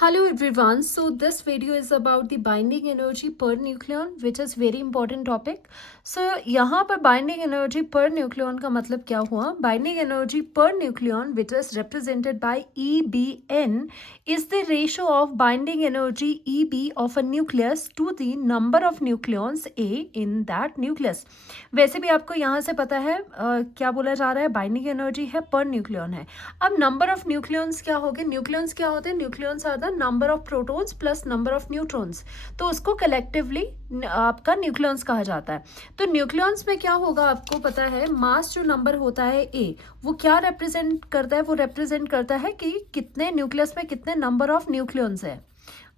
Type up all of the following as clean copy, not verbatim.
Hello everyone. So this video is about the binding energy per nucleon, which is very important topic. So यहाँ पर binding energy per nucleon का मतलब क्या हुआ? Binding energy per nucleon, which is represented by EBN, is the ratio of binding energy EB of a nucleus to the number of nucleons A in that nucleus. वैसे भी आपको यहाँ से पता है क्या बोला जा रहा है, बाइंडिंग एनर्जी है पर न्यूक्लियन है. अब नंबर ऑफ न्यूक्लियंस क्या हो गए? न्यूक्लियंस क्या होते हैं? Nucleons are the number of protons plus number of neutrons, तो उसको कलेक्टिवली आपका न्यूक्लियंस कहा जाता है. तो न्यूक्लियंस में क्या होगा आपको पता है, मास जो नंबर होता है ए, वो क्या रिप्रेजेंट करता है? वो रिप्रेजेंट करता है कि कितने न्यूक्लियस में कितने नंबर ऑफ न्यूक्लियंस है.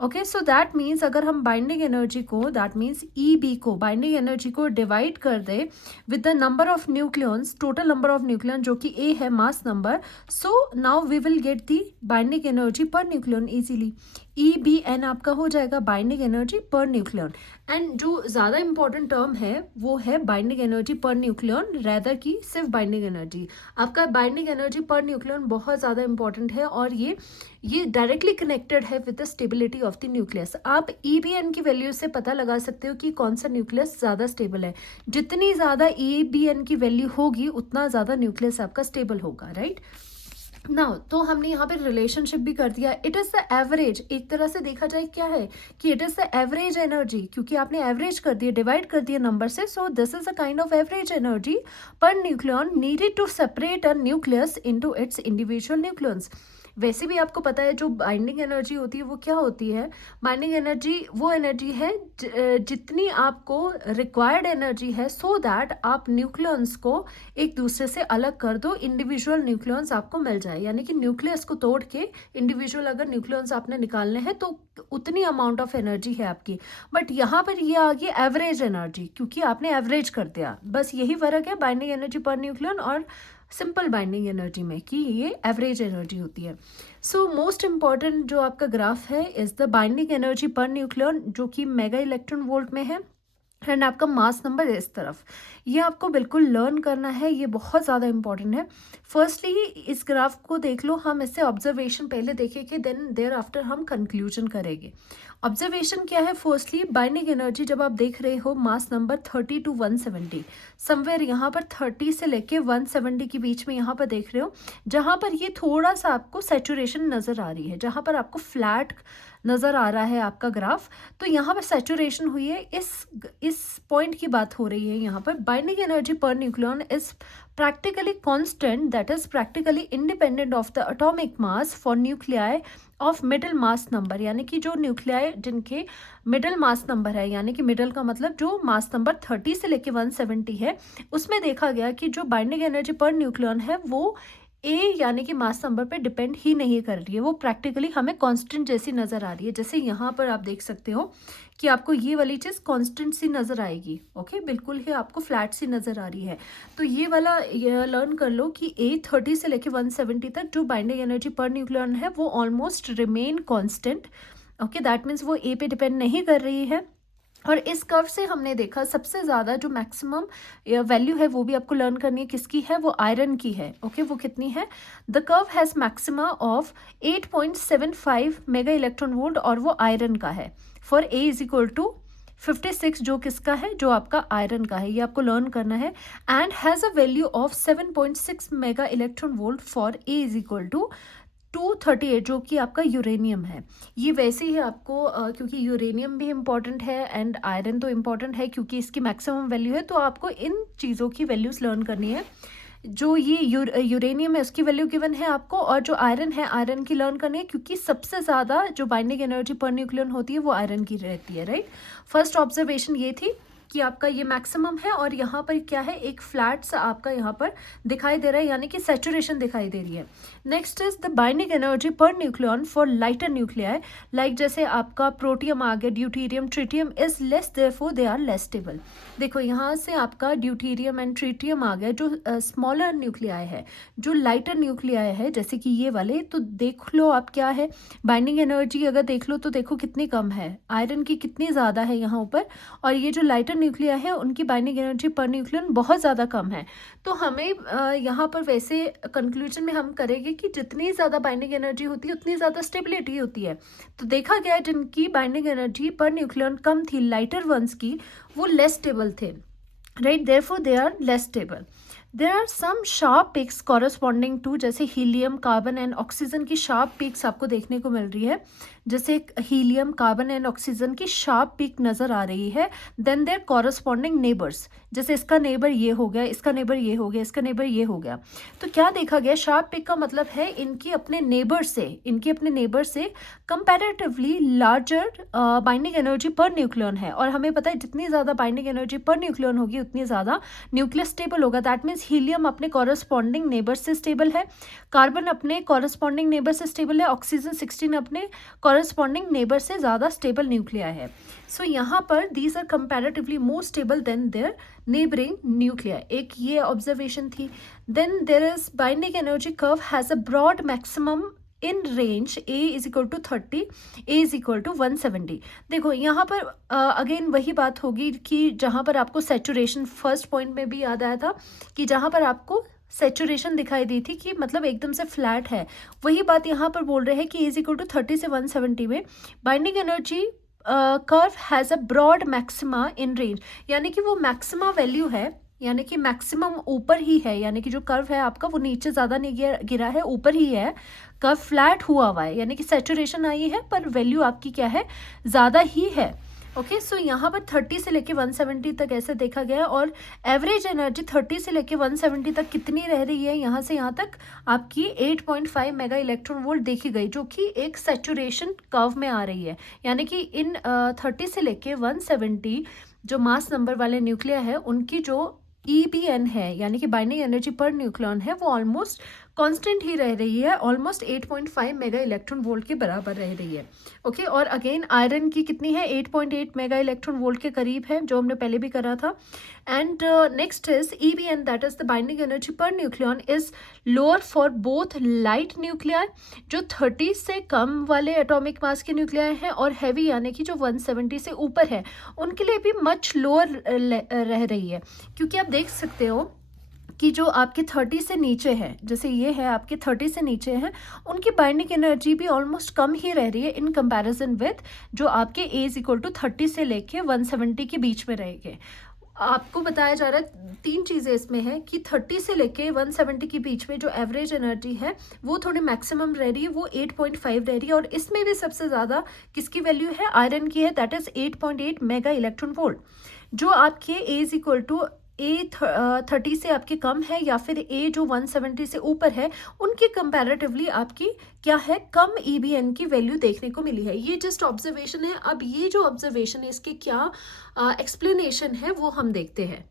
ओके, सो दैट मीन्स अगर हम बाइंडिंग एनर्जी को, दैट मीन्स ई बी को, बाइंडिंग एनर्जी को डिवाइड कर दे with the number of nucleons, total number of nucleon जो कि ए है, mass number, so now we will get the binding energy per nucleon easily. E B N आपका हो जाएगा binding energy per nucleon. And जो ज़्यादा important term है वो है binding energy per nucleon rather की सिर्फ बाइंडिंग एनर्जी. आपका बाइंडिंग एनर्जी पर न्यूक्लियन बहुत ज़्यादा इंपॉर्टेंट है और ये डायरेक्टली कनेक्टेड है with the stability of the nucleus. आप ई बी एन की वैल्यू से पता लगा सकते हो कि कौन सा न्यूक्लियस ज़्यादा स्टेबल है. जितनी ज़्यादा ई बी एन की वैल्यू होगी उतना ज़्यादा न्यूक्लियस आपका स्टेबल होगा, राइट. नाउ तो हमने यहाँ पे रिलेशनशिप भी कर दिया. इट इज़ द एवरेज, एक तरह से देखा जाए क्या है कि it is the average energy, क्योंकि आपने एवरेज कर दिया, डिवाइड कर दिया नंबर से. So this is a kind of average energy per nucleon needed to separate a nucleus into its individual nucleons. वैसे भी आपको पता है जो बाइंडिंग एनर्जी होती है वो क्या होती है? बाइंडिंग एनर्जी वो एनर्जी है जितनी आपको रिक्वायर्ड एनर्जी है सो दैट आप न्यूक्लियंस को एक दूसरे से अलग कर दो, इंडिविजुअल न्यूक्लियंस आपको मिल जाए. यानी कि न्यूक्लियस को तोड़ के इंडिविजुअल अगर न्यूक्लियंस आपने निकालने हैं तो उतनी अमाउंट ऑफ एनर्जी है आपकी. बट यहाँ पर ये आ गई एवरेज एनर्जी, क्योंकि आपने एवरेज कर दिया. बस यही फर्क है बाइंडिंग एनर्जी पर न्यूक्लियन और सिंपल बाइंडिंग एनर्जी में कि ये एवरेज एनर्जी होती है. सो मोस्ट इम्पॉर्टेंट जो आपका ग्राफ है is the binding energy per nucleon, जो कि मेगा इलेक्ट्रॉन वोल्ट में है, एंड आपका मास नंबर इस तरफ. ये आपको बिल्कुल लर्न करना है, ये बहुत ज़्यादा इंपॉर्टेंट है. फर्स्टली इस ग्राफ को देख लो, हम इससे ऑब्जर्वेशन पहले देखेंगे, देन देयर आफ्टर हम कंक्लूजन करेंगे. ऑब्जर्वेशन क्या है? फर्स्टली बाइंडिंग एनर्जी जब आप देख रहे हो मास नंबर 30 to 170, समवेयर यहाँ पर 30 से लेके 170 के बीच में यहाँ पर देख रहे हो, जहाँ पर ये थोड़ा सा आपको सैचुरेशन नज़र आ रही है, जहाँ पर आपको फ्लैट नज़र आ रहा है आपका ग्राफ, तो यहाँ पर सैचुरेशन हुई है. इस पॉइंट की बात हो रही है. यहाँ पर binding energy per nucleon is practically constant, that is practically independent of the atomic mass for nuclei of middle mass number. यानी कि जो न्यूक्लियाई जिनके मिडल मास नंबर है, यानी कि मिडल का मतलब जो मास नंबर 30 से लेके 170 है, उसमें देखा गया कि जो बाइंडिंग एनर्जी पर न्यूक्लियन है वो ए यानी कि मास नंबर पे डिपेंड ही नहीं कर रही है, वो प्रैक्टिकली हमें कांस्टेंट जैसी नज़र आ रही है. जैसे यहाँ पर आप देख सकते हो कि आपको ये वाली चीज़ कांस्टेंट सी नज़र आएगी. ओके, बिल्कुल ही आपको फ्लैट सी नज़र आ रही है. तो ये वाला लर्न कर लो कि ए 30 से लेके 170 तक जो बाइंडिंग एनर्जी पर न्यूक्लियन है वो almost remain constant. Okay, that means वो ए पे डिपेंड नहीं कर रही है. और इस कर्व से हमने देखा सबसे ज़्यादा जो मैक्सिमम वैल्यू है वो भी आपको लर्न करनी है, किसकी है? वो आयरन की है. ओके, वो कितनी है? The curve has maxima of 8.75 mega electron volt और वो आयरन का है. For A is equal to 56, जो किसका है? जो आपका आयरन का है. ये आपको लर्न करना है. And has a value of 7.6 mega electron volt for A is equal to 238, जो कि आपका यूरेनियम है. ये वैसे ही आपको क्योंकि यूरेनियम भी इम्पॉर्टेंट है एंड आयरन तो इम्पॉर्टेंट है क्योंकि इसकी मैक्सिमम वैल्यू है, तो आपको इन चीज़ों की वैल्यूज़ लर्न करनी है. जो ये यूरेनियम है उसकी वैल्यू गिवन है आपको, और जो आयरन है आयरन की लर्न करनी है, क्योंकि सबसे ज़्यादा जो बाइंडिंग एनर्जी पर न्यूक्लियन होती है वो आयरन की रहती है, राइट. फर्स्ट ऑब्जर्वेशन ये थी कि आपका ये मैक्सिमम है और यहाँ पर क्या है? एक फ्लैट सा आपका यहाँ पर दिखाई दे रहा है, यानी कि सैचुरेशन दिखाई दे रही है. Next is the binding energy per nucleon for lighter nuclei, like जैसे आपका प्रोटियम आ गया, deuterium, tritium is less, therefore they are less stable. देखो यहाँ से आपका ड्यूटीरियम एंड ट्रिटियम आ गया, जो स्मॉलर न्यूक्लियाई है. जो लाइटर न्यूक्लियाई है जैसे कि ये वाले, तो देख लो आप क्या है बाइंडिंग एनर्जी, अगर देख लो तो देखो कितनी कम है, आयरन की कितनी ज़्यादा है यहाँ ऊपर, और ये जो लाइटर न्यूक्लिया है उनकी बाइंडिंग एनर्जी पर न्यूक्लियन बहुत ज़्यादा कम है। तो हमें यहाँ पर वैसे कंक्लूजन में हम करेंगे कि जितनी ज़्यादा बाइंडिंग एनर्जी होती है उतनी ज़्यादा स्टेबिलिटी होती है। तो देखा गया जिनकी बाइंडिंग एनर्जी पर न्यूक्लियन कम थी, लाइटर वंस की, वो लेस स्टेबल थे, right, therefore they are less stable. There are some sharp peaks corresponding to, जैसे हीलियम, कार्बन एंड ऑक्सीजन की शार्प पिक्स आपको देखने को मिल रही है, जैसे हीलियम, कार्बन एंड ऑक्सीजन की शार्प पिक नज़र आ रही है। देन देयर कॉरस्पॉन्डिंग नेबर्स, जैसे इसका नेबर ये हो गया, इसका नेबर ये हो गया, इसका नेबर ये हो गया। तो क्या देखा गया, शार्प पिक का मतलब है इनकी अपने नेबर से comparatively larger binding energy per nucleon है। और हमें पता है जितनी ज़्यादा बाइंडिंग एनर्जी पर न्यूक्लियन होगी उतनी ज़्यादा न्यूक्लियस स्टेबल होगा। दैट मीन्स हीलियम अपने कॉरस्पॉन्डिंग नेबर से स्टेबल है, कार्बन अपने कॉरस्पॉन्डिंग नेबर से स्टेबल है, ऑक्सीजन 16 अपने कॉरस्पॉन्डिंग नेबर से ज़्यादा स्टेबल न्यूक्लिया है। सो यहाँ पर these are comparatively more stable than their neighbouring nuclei. एक ये ऑब्जर्वेशन थी। Then there is binding energy curve has a broad maximum in range A is equal to 30, A is equal to 170। देखो यहाँ पर again वही बात होगी कि जहाँ पर आपको सेचुरेशन फर्स्ट पॉइंट में भी याद आया था कि जहाँ पर आपको सेचुरेशन दिखाई दी थी कि मतलब एकदम से फ्लैट है, वही बात यहाँ पर बोल रहे हैं कि A इज इक्वल टू 30 से 170 में binding energy curve has a broad maxima in range, यानी कि वो मैक्सिमा वैल्यू है, यानी कि मैक्सिमम ऊपर ही है, यानी कि जो कर्व है आपका वो नीचे ज़्यादा नहीं गिरा है, ऊपर ही है, कर्व फ्लैट हुआ हुआ है, यानी कि सेचुरेशन आई है पर वैल्यू आपकी क्या है, ज़्यादा ही है। ओके, सो यहाँ पर 30 से लेके 170 तक ऐसे देखा गया। और एवरेज एनर्जी 30 से लेके 170 तक कितनी रह रही है, यहाँ से यहाँ तक आपकी 8.5 मेगा इलेक्ट्रॉन वोल्ट देखी गई, जो कि एक सेचुरेशन कर्व में आ रही है। यानी कि इन 30 से लेके 170 जो मास नंबर वाले न्यूक्लिया है उनकी जो EBN है, यानी कि बाइंडिंग एनर्जी पर न्यूक्लियन है, वो ऑलमोस्ट कांस्टेंट ही रह रही है, ऑलमोस्ट 8.5 मेगा इलेक्ट्रॉन वोल्ट के बराबर रह रही है। ओके, और अगेन आयरन की कितनी है, 8.8 मेगा इलेक्ट्रॉन वोल्ट के करीब है, जो हमने पहले भी करा था। And next is EBN, that is the binding energy per nucleon is lower for both light nuclei, जो 30 से कम वाले एटॉमिक मास के न्यूक्लियाई हैं, और हैवी यानी कि जो 170 से ऊपर है, उनके लिए भी मच लोअर रह रही है। क्योंकि आप देख सकते हो कि जो आपके 30 से नीचे है, जैसे ये है आपके 30 से नीचे हैं, उनकी बाइंडिंग एनर्जी भी ऑलमोस्ट कम ही रह रही है इन कंपैरिजन विद जो आपके A इज इक्वल टू 30 से लेके 170 के बीच में रहेंगे। आपको बताया जा रहा है 3 चीज़ें इसमें है कि 30 से लेके 170 के बीच में जो एवरेज एनर्जी है वो थोड़ी मैक्सिमम रह रही है, वो 8.5 रह रही है, और इसमें भी सबसे ज़्यादा किसकी वैल्यू है, आयरन की है, that is 8.8 mega electron volt. जो आपके A is equal to A 30 से आपके कम है, या फिर A जो 170 से ऊपर है, उनके कंपैरेटिवली आपकी क्या है, कम EBN की वैल्यू देखने को मिली है। ये जस्ट ऑब्जर्वेशन है। अब ये जो ऑब्जर्वेशन है इसके क्या एक्सप्लेनेशन है वो हम देखते हैं।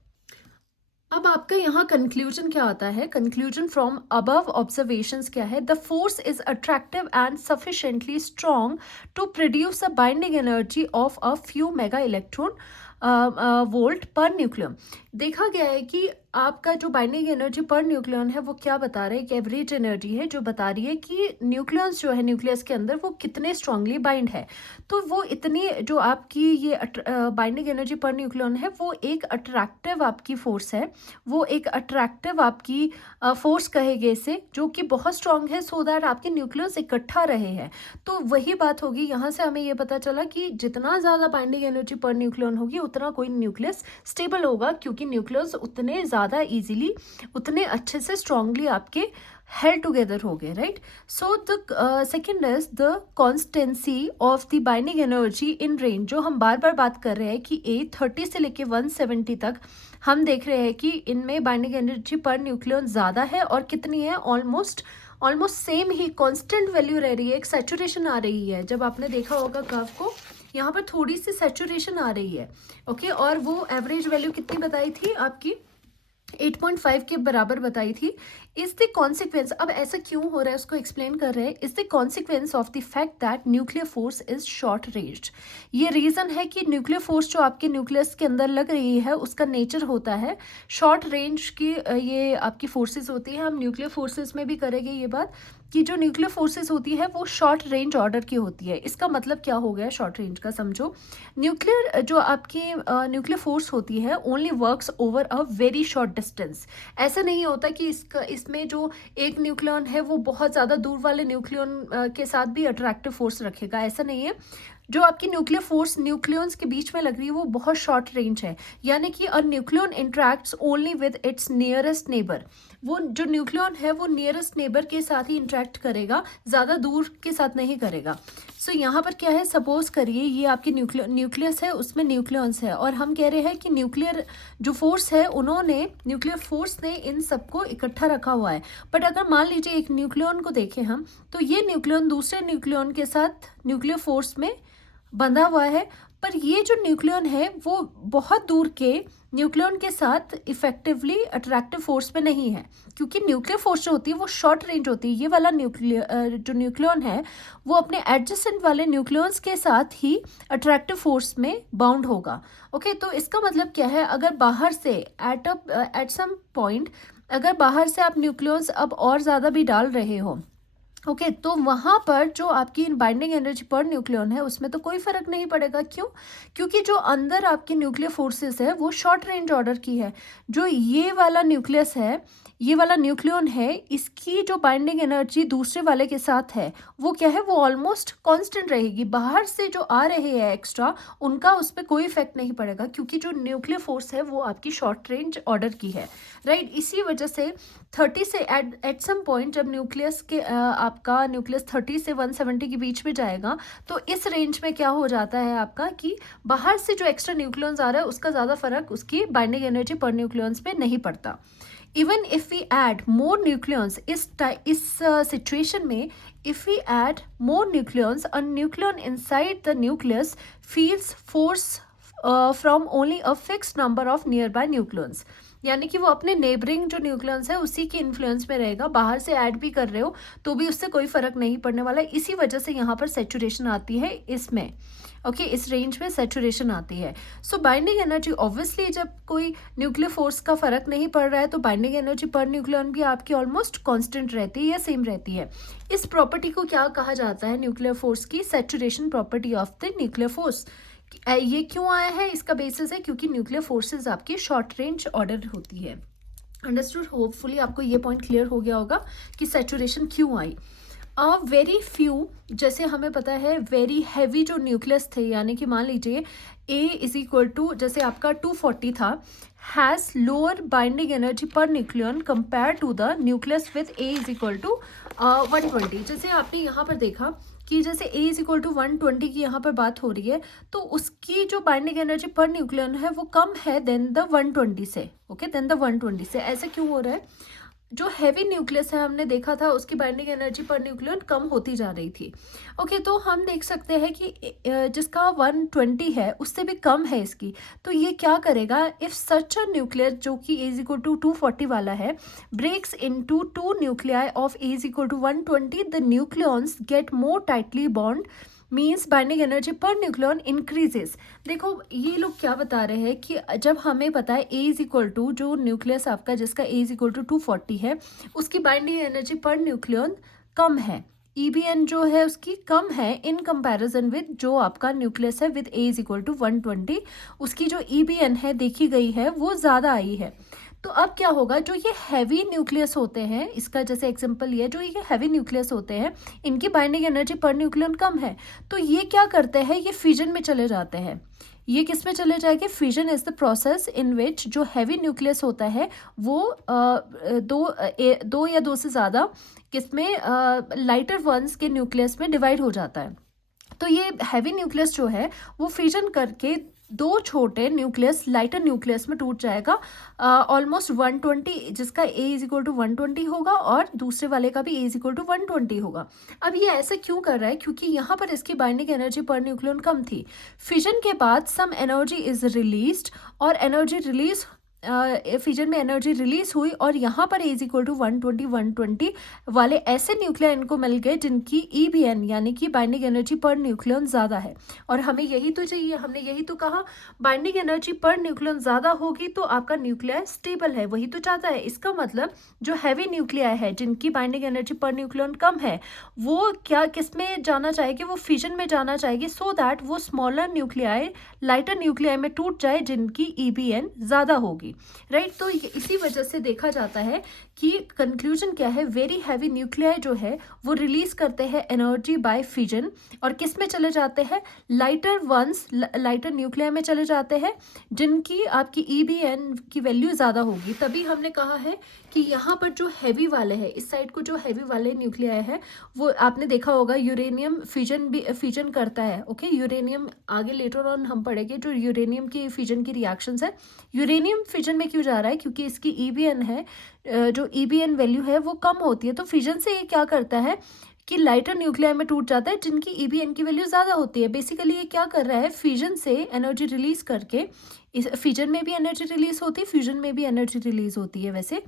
अब आपका यहाँ कंक्लूजन क्या आता है, कंक्लूजन फ्रॉम अबव ऑब्जर्वेशंस क्या है, the force is attractive and sufficiently strong to produce a binding energy of a few mega electron volt per nucleon. देखा गया है कि आपका जो बाइंडिंग एनर्जी पर न्यूक्लियन है वो क्या बता रहा है, एक एवरेज एनर्जी है जो बता रही है कि न्यूक्लियस जो है न्यूक्लियस के अंदर वो कितने स्ट्रांगली बाइंड है। तो वो इतनी जो आपकी ये बाइंडिंग एनर्जी पर न्यूक्लियन है वो एक अट्रैक्टिव आपकी फोर्स है, वो एक अट्रैक्टिव आपकी फोर्स कहेंगे इसे, जो कि बहुत स्ट्रांग है, सो दैट आपके न्यूक्लियस इकट्ठा रहे हैं। तो वही बात होगी, यहाँ से हमें ये पता चला कि जितना ज़्यादा बाइंडिंग एनर्जी पर न्यूक्लियन होगी उतना कोई न्यूक्लियस स्टेबल होगा, क्योंकि न्यूक्लियस उतने ज़्यादा इजीली, उतने अच्छे से स्ट्रांगली आपके हेल्ड टुगेदर हो गए, right. So the second is the constituency of the binding energy in range, जो हम बार बार बात कर रहे हैं कि A 30 से लेके 170 तक हम देख रहे हैं कि इनमें बाइंडिंग एनर्जी पर न्यूक्लियन ज़्यादा है, और कितनी है, ऑलमोस्ट सेम ही कांस्टेंट वैल्यू रह रही है, एक सैचुरेशन आ रही है। जब आपने देखा होगा कर्व को, यहाँ पर थोड़ी सी सैचुरेशन आ रही है, ओके। और वो एवरेज वैल्यू कितनी बताई थी आपकी, 8.5 के बराबर बताई थी। इज द कॉन्सिक्वेंस, अब ऐसा क्यों हो रहा है उसको एक्सप्लेन कर रहे हैं, is the consequence of the fact that nuclear force is short range. ये रीज़न है कि न्यूक्लियर फोर्स जो आपके न्यूक्लियस के अंदर लग रही है उसका नेचर होता है शॉर्ट रेंज की। ये आपकी फोर्सेस होती है, हम न्यूक्लियर फोर्सेस में भी करेंगे ये बात कि जो न्यूक्लियर फोर्सेस होती है वो शॉर्ट रेंज ऑर्डर की होती है। इसका मतलब क्या हो गया शॉर्ट रेंज का, समझो। न्यूक्लियर जो आपकी न्यूक्लियर फोर्स होती है only works over a very short distance. ऐसा नहीं होता कि इसमें जो एक न्यूक्लियन है वो बहुत ज़्यादा दूर वाले न्यूक्लियन के साथ भी अट्रैक्टिव फोर्स रखेगा, ऐसा नहीं है। जो आपकी न्यूक्लियर फोर्स न्यूक्लियंस के बीच में लग रही है वो बहुत शॉर्ट रेंज है, यानी कि a nucleon interacts only with its nearest neighbour. वो जो न्यूक्लियन है वो नियरेस्ट नेबर के साथ ही इंटरेक्ट करेगा, ज़्यादा दूर के साथ नहीं करेगा। सो यहाँ पर क्या है, सपोज करिए ये आपकी न्यूक्लियस है, उसमें न्यूक्लियंस है, और हम कह रहे हैं कि न्यूक्लियर जो फोर्स है उन्होंने न्यूक्लियर फोर्स ने इन सबको इकट्ठा रखा हुआ है। बट अगर मान लीजिए एक न्यूक्लियन को देखें हम, तो ये न्यूक्लियन दूसरे न्यूक्लियन के साथ न्यूक्लियर फोर्स में बंधा हुआ है, पर ये जो न्यूक्लियन है वो बहुत दूर के न्यूक्लियन के साथ इफेक्टिवली अट्रैक्टिव फोर्स में नहीं है, क्योंकि न्यूक्लियर फोर्स जो होती है वो शॉर्ट रेंज होती है। ये वाला जो न्यूक्लियन है वो अपने एडजेसेंट वाले न्यूक्लियंस के साथ ही अट्रैक्टिव फोर्स में बाउंड होगा। ओके, तो इसका मतलब क्या है, अगर बाहर से एट सम पॉइंट अगर बाहर से आप न्यूक्लियंस अब और ज़्यादा भी डाल रहे हो, ओके, तो वहाँ पर जो आपकी बाइंडिंग एनर्जी पर न्यूक्लियन है उसमें तो कोई फर्क नहीं पड़ेगा। क्यों? क्योंकि जो अंदर आपकी न्यूक्लियर फोर्सेस है वो शॉर्ट रेंज ऑर्डर की है। जो ये वाला न्यूक्लियस है, ये वाला न्यूक्लियन है, इसकी जो बाइंडिंग एनर्जी दूसरे वाले के साथ है वो क्या है, वो ऑलमोस्ट कांस्टेंट रहेगी। बाहर से जो आ रहे हैं एक्स्ट्रा, उनका उस पर कोई इफेक्ट नहीं पड़ेगा, क्योंकि जो न्यूक्लियर फोर्स है वो आपकी शॉर्ट रेंज ऑर्डर की है, राइट। इसी वजह से 30 से एट सम पॉइंट जब न्यूक्लियस के आपका न्यूक्लियस 30 से 170 के बीच में जाएगा, तो इस रेंज में क्या हो जाता है आपका कि बाहर से जो एक्स्ट्रा न्यूक्लियंस आ रहा है उसका ज़्यादा फर्क उसकी बाइंडिंग एनर्जी पर न्यूक्लियंस पे नहीं पड़ता। Even if we add more nucleons, इस सिचुएशन में if we add more nucleons, a nucleon inside the nucleus feels force from only a fixed number of nearby nucleons, यानी कि वो अपने नेबरिंग जो न्यूक्लियंस है उसी के इन्फ्लुएंस में रहेगा। बाहर से ऐड भी कर रहे हो तो भी उससे कोई फर्क नहीं पड़ने वाला है। इसी वजह से यहाँ पर सैचुरेशन आती है इसमें, ओके, इस रेंज में सैचुरेशन आती है। सो बाइंडिंग एनर्जी ऑब्वियसली जब कोई न्यूक्लियर फोर्स का फर्क नहीं पड़ रहा है तो बाइंडिंग एनर्जी पर न्यूक्लियन भी आपकी ऑलमोस्ट कांस्टेंट रहती है या सेम रहती है। इस प्रॉपर्टी को क्या कहा जाता है, न्यूक्लियर फोर्स की saturation property of the nuclear force. ये क्यों आया है, इसका बेसिस है क्योंकि न्यूक्लियर फोर्सेस आपकी शॉर्ट रेंज ऑर्डर होती है। अंडरस्टूड, होपफुली आपको ये पॉइंट क्लियर हो गया होगा कि सैचुरेशन क्यों आई। वेरी फ्यू, जैसे हमें पता है वेरी हैवी जो न्यूक्लियस थे, यानी कि मान लीजिए ए इज इक्वल टू, जैसे आपका 240 था, has lower binding energy per nucleon compared to the nucleus with A is equal to 120। जैसे आपने यहाँ पर देखा कि जैसे ए इज इक्वल टू 120 की यहाँ पर बात हो रही है, तो उसकी जो बाइंडिंग एनर्जी पर न्यूक्लियन है वो कम है देन द 120 से, ओके, देन द 120 से। ऐसा क्यों हो रहा है, जो हैवी न्यूक्लियस है हमने देखा था उसकी बाइंडिंग एनर्जी पर न्यूक्लियन कम होती जा रही थी, ओके। तो हम देख सकते हैं कि जिसका 120 है उससे भी कम है इसकी, तो ये क्या करेगा, इफ सच अ न्यूक्लियर जो कि ए इज इक्वल टू 240 वाला है breaks into two nuclei of A is equal to 120, the nucleons get more tightly bond, means binding energy per nucleon increases. देखो ये लोग क्या बता रहे हैं कि जब हमें पता है ए इज इक्वल टू, जो न्यूक्लियस आपका जिसका ए इज इक्वल टू 240 है उसकी बाइंडिंग एनर्जी पर न्यूक्लियन कम है, EBN जो है उसकी कम है इन कंपैरिजन विद जो आपका न्यूक्लियस है with A is equal to 120, उसकी जो EBN है देखी गई है वो ज़्यादा आई है। तो अब क्या होगा, जो ये हैवी न्यूक्लियस होते हैं, इसका जैसे एग्जांपल ये, जो ये हैवी न्यूक्लियस होते हैं इनकी बाइंडिंग एनर्जी पर न्यूक्लियन कम है, तो ये क्या करते हैं, ये फिजन में चले जाते हैं। ये किस में चले जाएंगे, fission is the process in which जो हैवी न्यूक्लियस होता है वो दो या दो से ज़्यादा किसमें लाइटर वंस के न्यूक्लियस में डिवाइड हो जाता है। तो ये हैवी न्यूक्लियस जो है वो फ्यूजन करके दो छोटे न्यूक्लियस लाइटर न्यूक्लियस में टूट जाएगा, ऑलमोस्ट 120, जिसका ए इज इक्वल टू 120 होगा और दूसरे वाले का भी ए इज इक्वल टू 120 होगा। अब ये ऐसा क्यों कर रहा है, क्योंकि यहाँ पर इसकी बाइंडिंग एनर्जी पर न्यूक्लियन कम थी। फिजन के बाद सम एनर्जी इज रिलीज्ड, और एनर्जी रिलीज फिजन में एनर्जी रिलीज हुई और यहाँ पर ए इज इक्वल टू 120 वाले ऐसे न्यूक्लियन इनको मिल गए जिनकी EBN यानी कि बाइंडिंग एनर्जी पर न्यूक्लियन ज़्यादा है। और हमें यही तो चाहिए, हमने यही तो कहा बाइंडिंग एनर्जी पर न्यूक्लियन ज़्यादा होगी तो आपका न्यूक्लियर स्टेबल है, वही तो चाहता है। इसका मतलब जो हैवी न्यूक्लियर है जिनकी बाइंडिंग एनर्जी पर न्यूक्लियन कम है वो क्या किस में जाना चाहेगी, वो फिजन में जाना चाहेगी सो दैट वो स्मॉलर न्यूक्लियाई लाइटर न्यूक्लियाई में टूट जाए जिनकी EBN ज़्यादा होगी। राइट तो इसी वजह से देखा जाता है कि कंक्लूजन क्या है, वेरी हैवी न्यूक्लियाई जो है वो रिलीज करते हैं एनर्जी बाय फिजन और किस में चले जाते हैं, लाइटर वंस लाइटर न्यूक्लियाई में चले जाते हैं जिनकी आपकी EBN की वैल्यू ज़्यादा होगी। तभी हमने कहा है कि यहाँ पर जो हैवी वाले हैं, इस साइड को जो हैवी वाले न्यूक्लियाई है वो आपने देखा होगा यूरेनियम फिजन करता है। ओके यूरेनियम आगे लेटर ऑन हम पढ़ेंगे जो यूरेनियम की फिजन की रिएक्शंस है। यूरेनियम फिजन में क्यों जा रहा है, क्योंकि इसकी EBN है जो EBN वैल्यू है वो कम होती है। तो फिजन से ये क्या करता है कि लाइटर न्यूक्लियाई में टूट जाता है जिनकी EBN की वैल्यू ज़्यादा होती है। बेसिकली ये क्या कर रहा है, फ्यूजन से एनर्जी रिलीज करके, इस फ्यूजन में भी एनर्जी रिलीज होती है, फ्यूजन में भी एनर्जी रिलीज होती है वैसे।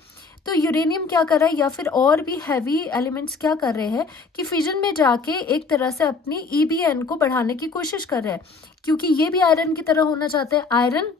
तो यूरेनियम क्या कर रहा है या फिर और भी हैवी एलिमेंट्स क्या कर रहे हैं कि फ्यूजन में जाके एक तरह से अपनी EBN को बढ़ाने की कोशिश कर रहे हैं, क्योंकि ये भी आयरन की तरह होना चाहते हैं। आयरन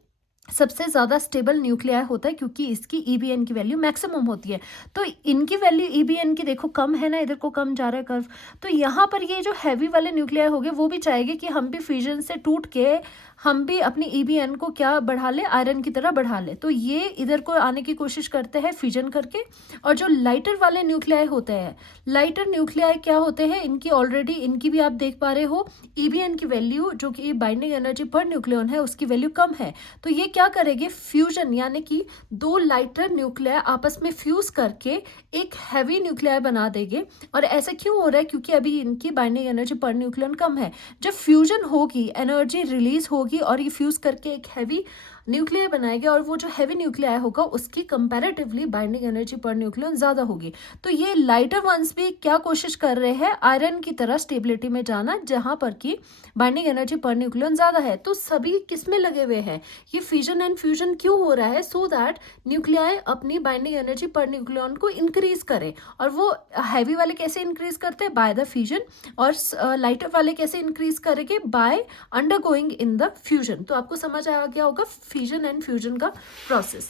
सबसे ज़्यादा स्टेबल न्यूक्लियाई होता है क्योंकि इसकी EBN की वैल्यू मैक्सिमम होती है। तो इनकी वैल्यू EBN की देखो कम है ना, इधर को कम जा रहा है कर्व। तो यहाँ पर ये जो हैवी वाले न्यूक्लियाई हो गए वो भी चाहेंगे कि हम भी फ्यूजन से टूट के हम भी अपनी EBN को क्या बढ़ा ले, आयरन की तरह बढ़ा ले। तो ये इधर को आने की कोशिश करते हैं फ्यूजन करके। और जो लाइटर वाले न्यूक्लियाई होते हैं, लाइटर न्यूक्लियाई क्या होते हैं, इनकी ऑलरेडी इनकी भी आप देख पा रहे हो EBN की वैल्यू जो कि बाइंडिंग एनर्जी पर न्यूक्लियन है उसकी वैल्यू कम है। तो ये क्या करेंगे, फ्यूजन यानी कि दो लाइटर न्यूक्लियाई आपस में फ्यूज करके एक हैवी न्यूक्लियाई बना देंगे। और ऐसा क्यों हो रहा है, क्योंकि अभी इनकी बाइंडिंग एनर्जी पर न्यूक्लियन कम है। जब फ्यूजन होगी एनर्जी रिलीज होगी और ये फ्यूज करके एक हैवी न्यूक्लियाई बनाएंगे और वो जो हैवी न्यूक्लियाई होगा उसकी comparatively binding energy per nucleon ज़्यादा होगी। तो ये लाइटर वंस भी क्या कोशिश कर रहे हैं, आयरन की तरह स्टेबिलिटी में जाना जहाँ पर कि बाइंडिंग एनर्जी पर न्यूक्लियन ज़्यादा है। तो सभी किस में लगे हुए हैं, ये फिजन एंड फ्यूजन क्यों हो रहा है, सो दैट न्यूक्लियाई अपनी बाइंडिंग एनर्जी पर न्यूक्लियन को इंक्रीज करे। और वो हैवी वाले कैसे इंक्रीज करते हैं, बाय द फ्यूजन, और लाइटर वाले कैसे इंक्रीज करेंगे, by undergoing in the fusion. तो आपको समझ आ गया होगा फिजन एंड फ्यूजन का प्रोसेस।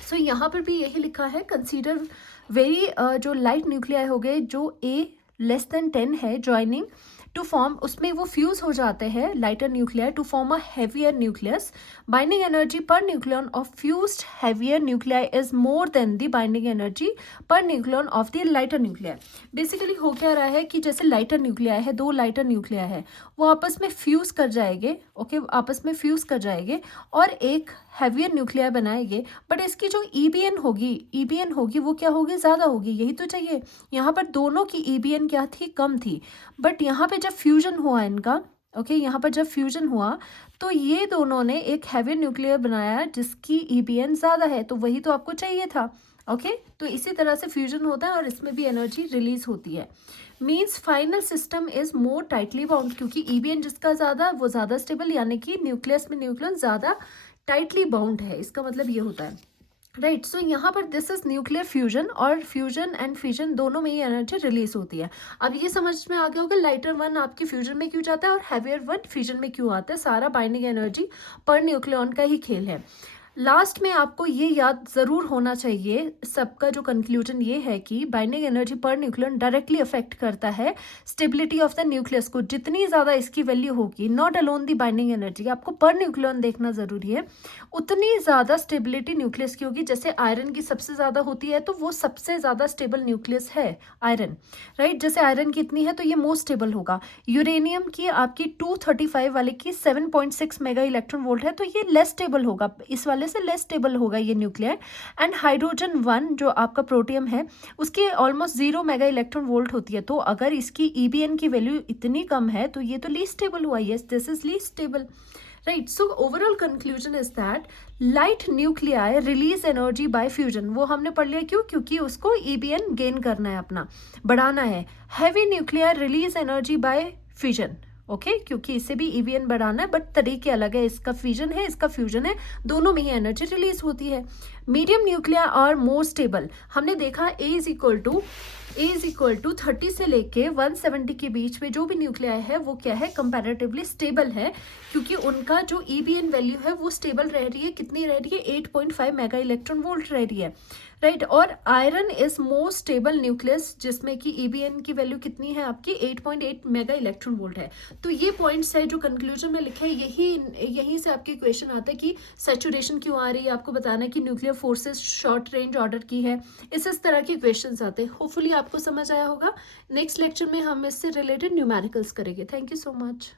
सो यहाँ पर भी यही लिखा है, कंसीडर वेरी जो लाइट न्यूक्लियाई हो गए जो A <10 है ज्वाइनिंग टू फॉर्म, उसमें वो फ्यूज हो जाते हैं lighter nuclear to form a heavier nucleus. Binding energy per nucleon of fused heavier nuclear is more than the binding energy per nucleon of the lighter nuclear. Basically हो क्या रहा है कि जैसे लाइटर न्यूक्लियर है, दो लाइटर क्लियर है, वो आपस में फ्यूज कर जाएंगे। ओके आपस में फ्यूज कर जाएंगे और एक हैवियर न्यूक्लियर बनाएंगे। बट इसकी जो EBN होगी वो क्या होगी, ज़्यादा होगी। यही तो चाहिए। यहाँ पर दोनों की EBN क्या थी, कम थी। बट यहाँ पे जब फ्यूजन हुआ इनका, ओके यहाँ पर जब फ्यूजन हुआ तो ये दोनों ने एक हैवियर न्यूक्लियर बनाया जिसकी EBN ज़्यादा है। तो वही तो आपको चाहिए था। ओके तो इसी तरह से फ्यूजन होता है और इसमें भी एनर्जी रिलीज होती है। Means final system is more tightly bound, क्योंकि EBN जिसका ज़्यादा वो ज़्यादा स्टेबल, यानी कि न्यूक्लियस में न्यूक्लियन ज़्यादा टाइटली बाउंड है। इसका मतलब ये होता है। राइट सो यहाँ पर दिस इज न्यूक्लियर फ्यूजन, और फ्यूजन एंड फिजन दोनों में ही एनर्जी रिलीज होती है। अब ये समझ में आ गया होगा लाइटर वन आपकी फ्यूजन में क्यों जाता है और हैवियर वन फिजन में क्यों आता है। सारा बाइंडिंग एनर्जी पर न्यूक्लियन का ही खेल है। लास्ट में आपको ये याद ज़रूर होना चाहिए, सबका जो कंक्लूजन ये है कि binding energy per nucleon directly affect करता है स्टेबिलिटी ऑफ द न्यूक्लियस को। जितनी ज़्यादा इसकी वैल्यू होगी, not alone the binding energy, आपको पर न्यूक्लियन देखना ज़रूरी है, उतनी ज़्यादा स्टेबिलिटी न्यूक्लियस की होगी। जैसे आयरन की सबसे ज़्यादा होती है तो वो सबसे ज़्यादा स्टेबल न्यूक्लियस है आयरन, राइट। जैसे आयरन की इतनी है तो ये मोस्ट स्टेबल होगा। यूरेनियम की आपकी 235 वाले की 7.6 मेगा इलेक्ट्रॉन वोल्ट है तो ये लेस स्टेबल होगा, इस वाले से लेस स्टेबल होगा ये न्यूक्लियर। एंड हाइड्रोजन 1 जो आपका प्रोटियम है उसकी ऑलमोस्ट 0 मेगा इलेक्ट्रॉन वोल्ट होती है। तो अगर इसकी EBN की वैल्यू इतनी कम है तो ये तो लीस्ट स्टेबल हुआ। Yes this is least stable, right. So overall conclusion is that light nuclei release energy by fusion, वो हमने पढ़ लिया। क्यों, क्योंकि उसको EBN गेन करना है, अपना बढ़ाना है। Heavy nuclei release energy by fission, okay क्योंकि इसे भी ईवीएन बढ़ाना है बट तरीके अलग है, इसका फिजन है इसका फ्यूजन है, दोनों में ही एनर्जी रिलीज होती है। मीडियम न्यूक्लियर और मोर स्टेबल, हमने देखा ए इज इक्वल टू 30 से लेके 170 के बीच में जो भी न्यूक्लियाई है वो क्या है, कंपैरेटिवली स्टेबल है, क्योंकि उनका जो ईबीएन वैल्यू है वो स्टेबल रह रही है, कितनी रह रही है, 8.5 मेगा इलेक्ट्रॉन वोल्ट रह रही है, राइट। और iron is more stable nucleus जिसमें कि ईबीएन की वैल्यू कितनी है आपकी 8.8 मेगा इलेक्ट्रॉन वोल्ट है। तो ये पॉइंट्स है जो कंक्लूजन में लिखे हैं, यहीं से आपके क्वेश्चन आता है कि सैचुरेशन क्यों आ रही है, आपको बताना है कि nuclear forces short range order की है, इस तरह के क्वेश्चंस आते हैं। होपफुली आपको समझ आया होगा। नेक्स्ट लेक्चर में हम इससे रिलेटेड न्यूमेरिकल्स करेंगे। Thank you so much.